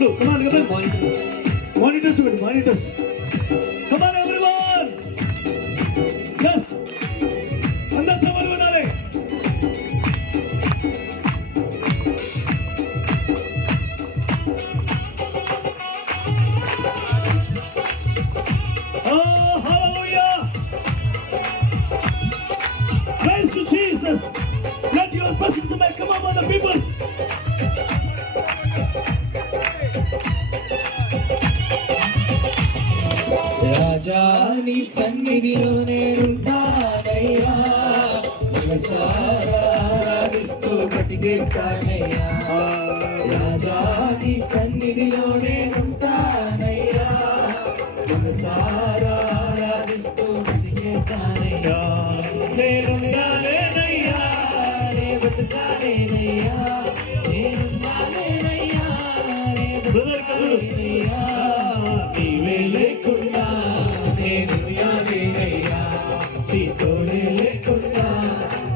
Come on, come on. Monitors, monitors. Come on, everyone. Yes. అందరూ సమానంగా ఉండాలి. Oh, hallelujah. Praise to Jesus. Let your blessings may come upon the people. రాజాని సన్నిధిలో నేనుంటానయ్యా, మనసారా ఆరాధిస్తూ బ్రతికేస్తానయ్యా. రాజాని సన్నిధిలో నేనుంటానయ్యా, మనసారా ఆరాధిస్తూ బ్రతికేస్తానయ్యా. నేనుండాలేనయ్యా, నే బతుకాలేనయ్యా, నేనుండాలేనయ్యా, నే బతుకాలేనయ్యా. నీవే లేకుండా నేను యాలేనయ్యా, నీ తోడే లేకుండా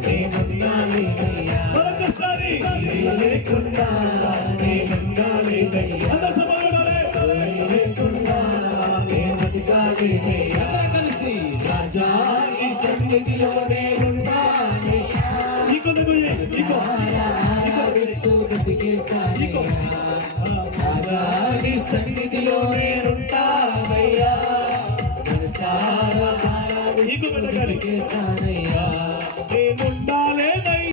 నేను యాలేనయ్యా. మరొకసారి నీవే లేకుండా నేను యాలేనయ్యా, తోడే లేకుండా నేను యాలేనయ్యా. కలిసి రాజా నీ సన్నిధిలో నేనుంటానయ్యా, ఆరాధిస్తూ బ్రతికేస్తానయ్యా. రాజా నీ సన్నిధిలో